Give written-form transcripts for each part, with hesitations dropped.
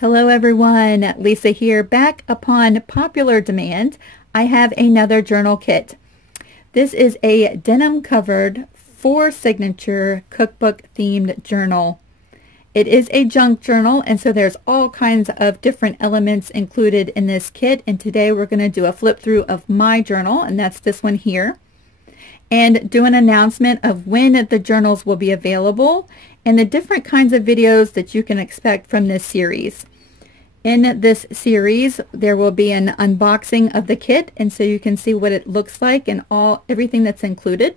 Hello everyone, Lisa here, back upon popular demand. I have another journal kit. This is a denim covered 4-signature cookbook themed journal. It is a junk journal, and so there's all kinds of different elements included in this kit, and today we're going to do a flip through of my journal, and that's this one here, and do an announcement of when the journals will be available and the different kinds of videos that you can expect from this series. In this series, there will be an unboxing of the kit, and so you can see what it looks like and everything that's included.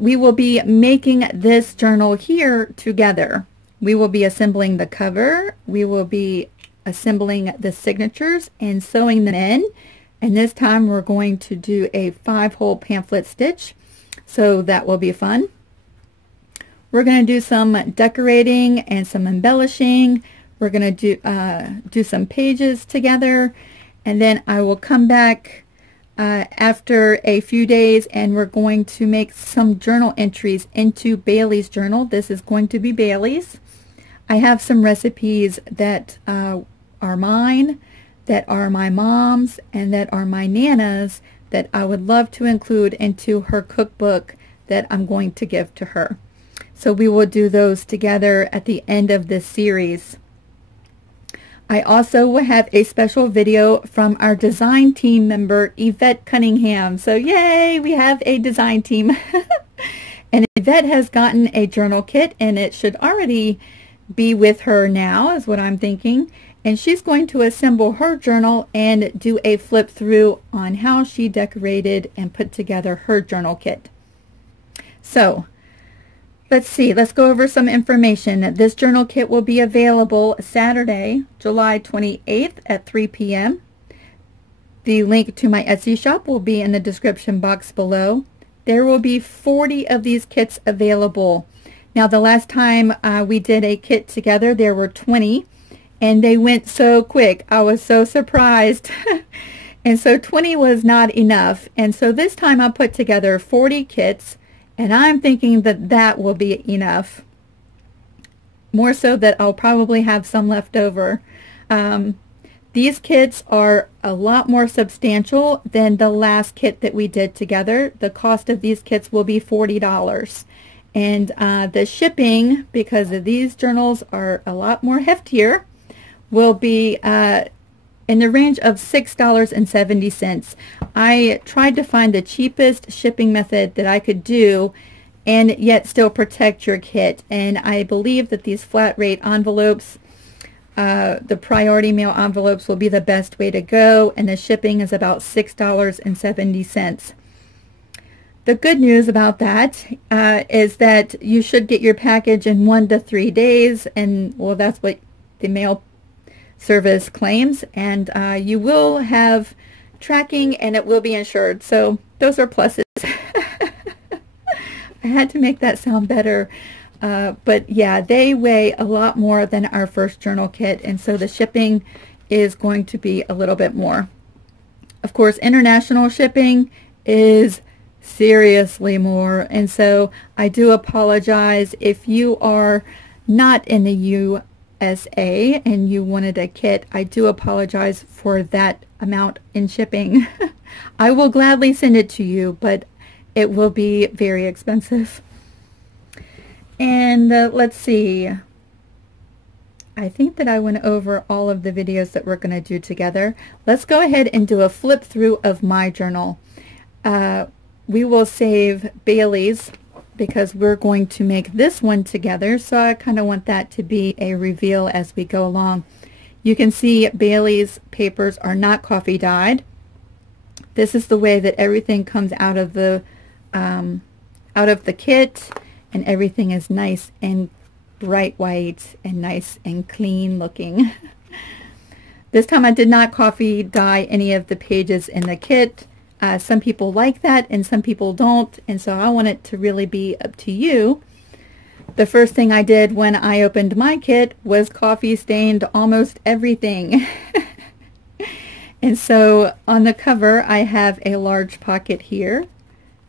We will be making this journal here together. We will be assembling the cover, we will be assembling the signatures and sewing them in, and this time we're going to do a 5-hole pamphlet stitch, so that will be fun. We're going to do some decorating and some embellishing. We're going to do some pages together, and then I will come back after a few days, and we're going to make some journal entries into Bailey's journal. This is going to be Bailey's. I have some recipes that are mine, that are my mom's, and that are my Nana's that I would love to include into her cookbook that I'm going to give to her. So we will do those together at the end of this series. I also will have a special video from our design team member, Yvette Cunningham. So yay, we have a design team. And Yvette has gotten a journal kit, and it should already be with her now, is what I'm thinking. And she's going to assemble her journal and do a flip through on how she decorated and put together her journal kit. So let's see, let's go over some information. This journal kit will be available Saturday, July 28th at 3 p.m. The link to my Etsy shop will be in the description box below. There will be 40 of these kits available. Now, the last time we did a kit together, there were 20, and they went so quick. I was so surprised. And so 20 was not enough. And so this time I put together 40 kits, and I'm thinking that that will be enough. More so that I'll probably have some left over. These kits are a lot more substantial than the last kit that we did together. The cost of these kits will be $40. And the shipping, because of these journals are a lot more heftier, will be in the range of $6.70. I tried to find the cheapest shipping method that I could do and yet still protect your kit. And I believe that these flat rate envelopes, the priority mail envelopes, will be the best way to go, and the shipping is about $6.70. The good news about that is that you should get your package in 1 to 3 days, and well, that's what the mail service claims, and you will have tracking and it will be insured, so those are pluses. I had to make that sound better, but yeah, they weigh a lot more than our first journal kit, and so the shipping is going to be a little bit more. Of course, international shipping is seriously more, and so I do apologize if you are not in the USA and you wanted a kit. I do apologize for that amount in shipping. I will gladly send it to you, but it will be very expensive. And let's see, I think that I went over all of the videos that we're going to do together. Let's go ahead and do a flip through of my journal. We will save Bailey's because we're going to make this one together, so I kind of want that to be a reveal as we go along. You can see Bailey's papers are not coffee dyed. This is the way that everything comes out of the kit, and everything is nice and bright white and nice and clean looking. This time I did not coffee dye any of the pages in the kit. Some people like that and some people don't, and so I want it to really be up to you. The first thing I did when I opened my kit was coffee stained almost everything. And so on the cover I have a large pocket here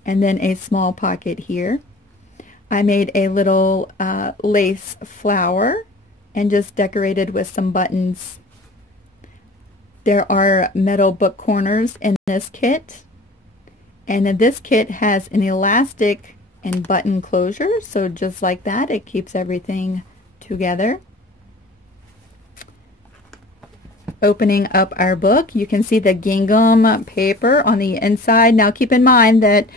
and then a small pocket here. I made a little lace flower and just decorated with some buttons. There are metal book corners in this kit, and then this kit has an elastic and button closure, so just like that, it keeps everything together. Opening up our book, you can see the gingham paper on the inside. Now keep in mind that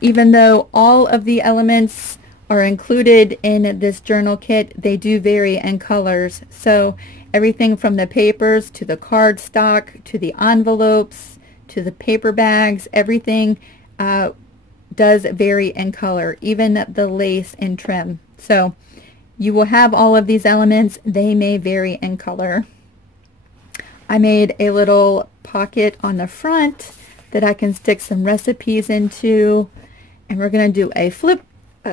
even though all of the elements are included in this journal kit, they do vary in colors. So everything from the papers to the cardstock to the envelopes to the paper bags, everything does vary in color, even the lace and trim. So you will have all of these elements. They may vary in color. I made a little pocket on the front that I can stick some recipes into, and we're going to do a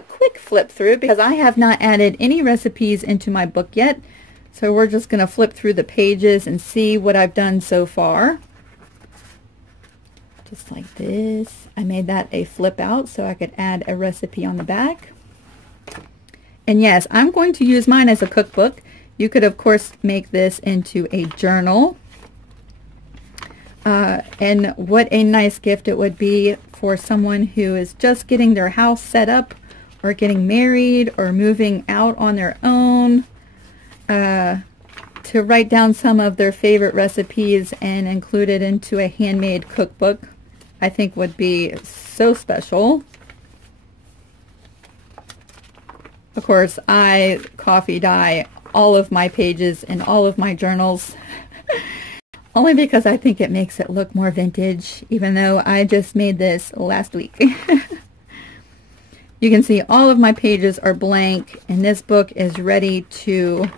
quick flip through because I have not added any recipes into my book yet. So we're just going to flip through the pages and see what I've done so far. Just like this. I made that a flip out so I could add a recipe on the back. And yes, I'm going to use mine as a cookbook. You could of course make this into a journal. And what a nice gift it would be for someone who is just getting their house set up, or getting married, or moving out on their own, to write down some of their favorite recipes and include it into a handmade cookbook. I think would be so special. Of course, I coffee dye all of my pages and all of my journals only because I think it makes it look more vintage, even though I just made this last week. You can see all of my pages are blank, and this book is ready to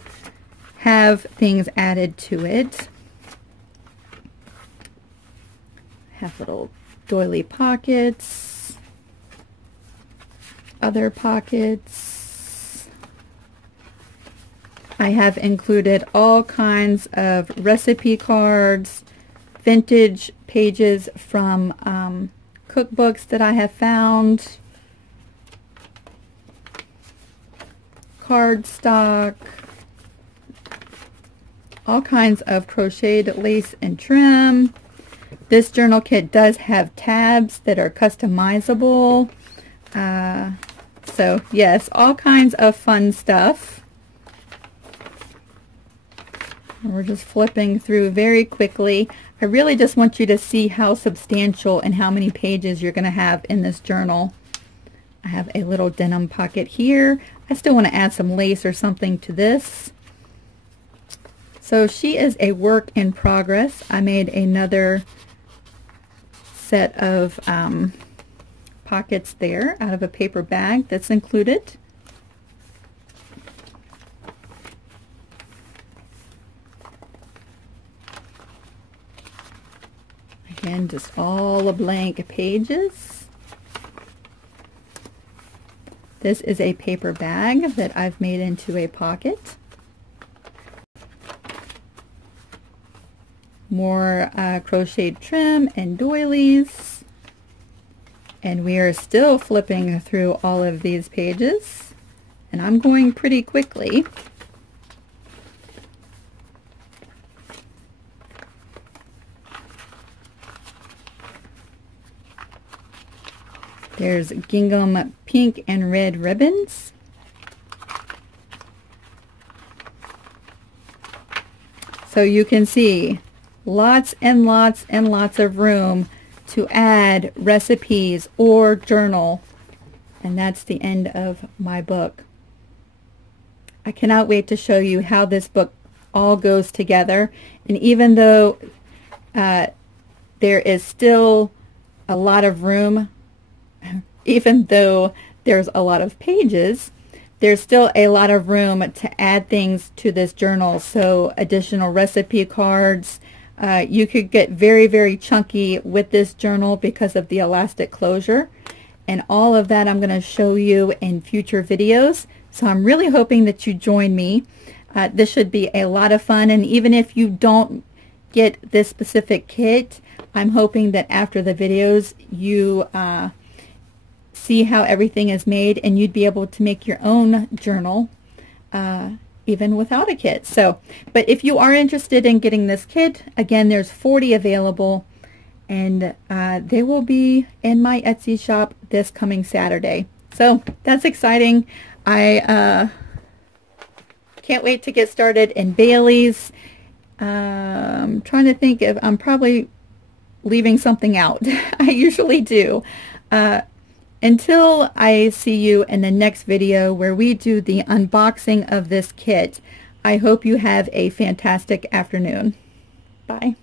have things added to it. Have little doily pockets, other pockets. I have included all kinds of recipe cards, vintage pages from cookbooks that I have found, cardstock, all kinds of crocheted lace and trim. This journal kit does have tabs that are customizable. So yes, all kinds of fun stuff. And we're just flipping through very quickly. I really just want you to see how substantial and how many pages you're going to have in this journal. I have a little denim pocket here. I still want to add some lace or something to this. So she is a work in progress. I made another set of pockets there out of a paper bag that's included. Again, just all the blank pages. This is a paper bag that I've made into a pocket. More crocheted trim and doilies. And we are still flipping through all of these pages. And I'm going pretty quickly. There's gingham pink and red ribbons. So you can see lots and lots and lots of room to add recipes or journal. And that's the end of my book. I cannot wait to show you how this book all goes together. And even though there is still a lot of room, even though there's a lot of pages, there's still a lot of room to add things to this journal. So additional recipe cards. You could get very, very chunky with this journal because of the elastic closure. And all of that I'm going to show you in future videos. So I'm really hoping that you join me. This should be a lot of fun. And even if you don't get this specific kit, I'm hoping that after the videos you see how everything is made and you'd be able to make your own journal even without a kit. So, but if you are interested in getting this kit, again, there's 40 available, and they will be in my Etsy shop this coming Saturday. So that's exciting. I can't wait to get started in Bailey's. I'm trying to think if I'm probably leaving something out. I usually do. Until I see you in the next video where we do the unboxing of this kit, I hope you have a fantastic afternoon. Bye.